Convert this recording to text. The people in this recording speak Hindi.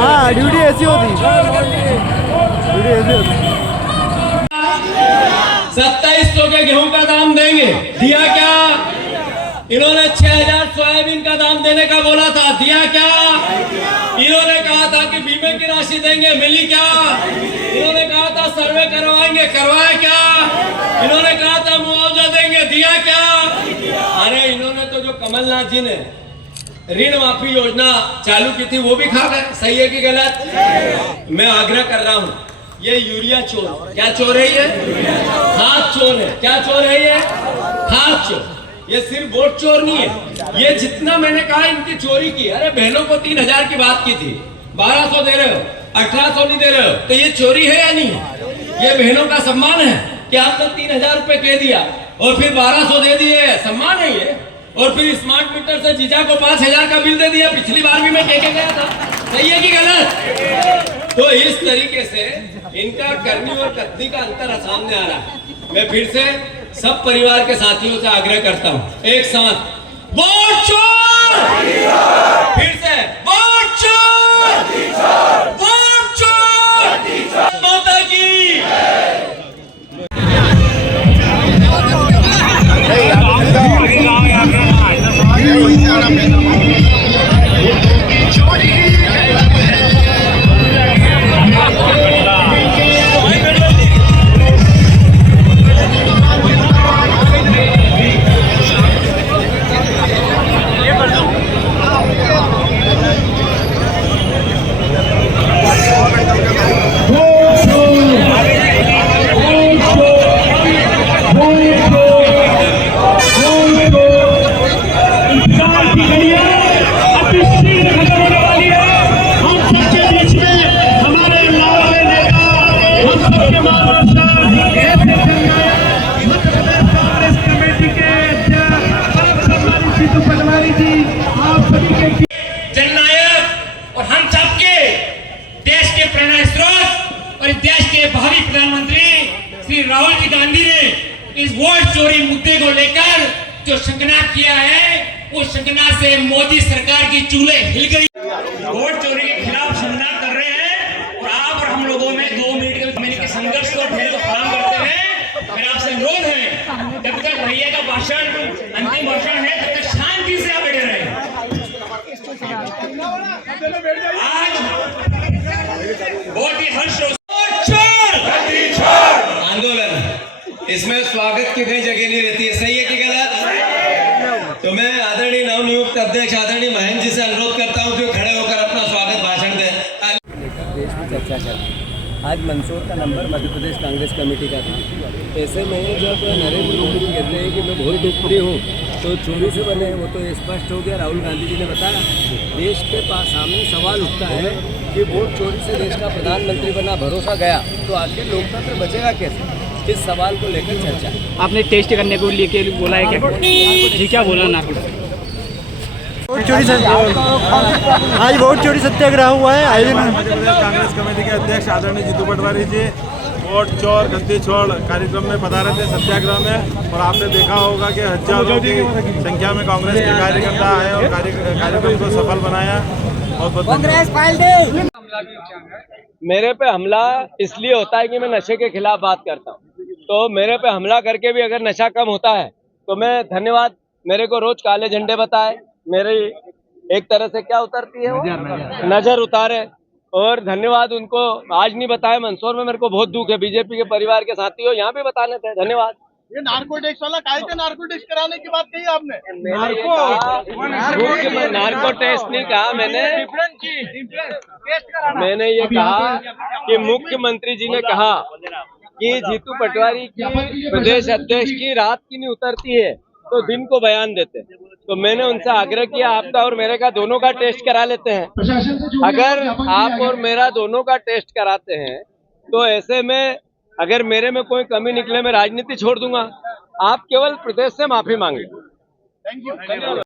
हाँ ड्यूटी ऐसी होती, ड्यूटी ऐसी होती। 2700 के गेहूं का दाम देंगे, दिया क्या? इन्होंने 6000 सोयाबीन का दाम देने का बोला था, दिया क्या? इन्होंने कहा था कि बीमे की राशि देंगे, मिली क्या? इन्होंने कहा था सर्वे करवाएंगे, करवाया क्या? इन्होंने कहा था मुआवजा देंगे, दिया क्या? अरे इन्होंने तो जो कमलनाथ जी ने ऋण माफी योजना चालू की थी वो भी खा गए। सही है कि गलत? मैं आग्रह कर रहा हूँ, ये यूरिया चोर, क्या चोर है ये? खाद चोर है। क्या चोर है ये? खाद चोर। ये सिर्फ वोट चोर नहीं है, ये जितना मैंने कहा इनकी चोरी की। अरे बहनों को 3000 की बात की थी, 1200 दे रहे हो, 1800 नहीं दे रहे हो, तो ये चोरी है या नहीं? ये बहनों का सम्मान है कि आपने 3000 रुपए कह दिया और फिर 1200 दे दिए, सम्मान है ये? और फिर स्मार्ट मीटर से जीजा को 5000 का बिल दे दिया, पिछली बार भी मैं कह के गया था। सही है कि गलत? तो इस तरीके से इनका करनी और कथनी का अंतर सामने आ रहा है। मैं फिर से सब परिवार के साथियों से आग्रह करता हूं, एक साथ वोट चोर, फिर से वोट चोर, वोट चोर, माता की। जननायक और हम सबके देश के प्रेरणा स्रोत और देश के भावी प्रधानमंत्री श्री राहुल जी गांधी ने इस वोट चोरी मुद्दे को लेकर जो संज्ञान किया है, उस संज्ञान से मोदी सरकार की चूल्हे हिल गई। वोट चोरी के खिलाफ संज्ञान कर रहे हैं और आप और हम लोगों में 2 मिनट के संघर्ष को ढेर खराब करते हैं। मेरा आपसे अनुरोध है, जब तक भैया का भाषण अंतिम भाषण है तब तक शांति से आप बैठे रहे। आज बहुत ही हर्ष आंदोलन, इसमें स्वागत की कहीं जगह नहीं रहती है। सही है कि गलत? तो मैं आदरणीय नवनियुक्त अध्यक्ष आदरणीय महेंद्र जी से अनुरोध करता हूं कि खड़े होकर अपना स्वागत भाषण दें। देश में चर्चा कर, आज मंदसौर का नंबर मध्य प्रदेश कांग्रेस कमेटी का था। ऐसे में जब नरेंद्र मोदी जी कहते हैं कि मैं बहुत दुखी हूँ, तो चोरी से बने, वो तो स्पष्ट हो गया। राहुल गांधी जी ने बताया, देश के पास सामने सवाल उठता है कि वोट चोरी से देश का प्रधानमंत्री बना भरोसा गया, तो आखिर लोकतंत्र बचेगा कैसे? इस सवाल को लेकर चर्चा। आपने टेस्ट करने को लेके बोला है क्या? जी क्या बोला नागपुर? वोट चोरी आज वोट चोरी सत्याग्रह हुआ है आयोजन। मध्य प्रदेश कांग्रेस कमेटी के अध्यक्ष आदरणीय जीतू पटवारी जी वोट चोर गद्दी छोड़ कार्यक्रम में पधारे थे सत्याग्रह में, और आपने देखा होगा कि हजारों की संख्या में कांग्रेस के कार्यकर्ता आए और कार्यक्रम को सफल बनाया। बहुत मेरे पे हमला इसलिए होता है कि मैं नशे के खिलाफ बात करता हूँ, तो मेरे पे हमला करके भी अगर नशा कम होता है तो मैं धन्यवाद। मेरे को रोज काले झंडे बताए, मेरी एक तरह से क्या उतरती है वो? नजर उतारे, और धन्यवाद उनको। आज नहीं बताया, मंदसौर में मेरे को बहुत दुख है। बीजेपी के परिवार के साथी हो, यहाँ भी बताने थे, धन्यवाद। ये नार्को टैक्स वाला काय थे, नार्को टैक्स कराने की बात कही आपने? नार्को टेस्ट नहीं कहा मैंने ये कहा कि मुख्यमंत्री जी ने कहा कि जीतू पटवारी की प्रदेश अध्यक्ष की रात की नहीं उतरती है तो दिन को बयान देते। तो मैंने उनसे आग्रह किया, आपका और मेरे का दोनों का टेस्ट करा लेते हैं। अगर आप और मेरा दोनों का टेस्ट कराते हैं तो ऐसे में अगर मेरे में कोई कमी निकले, मैं राजनीति छोड़ दूंगा। आप केवल प्रदेश से माफी मांगे।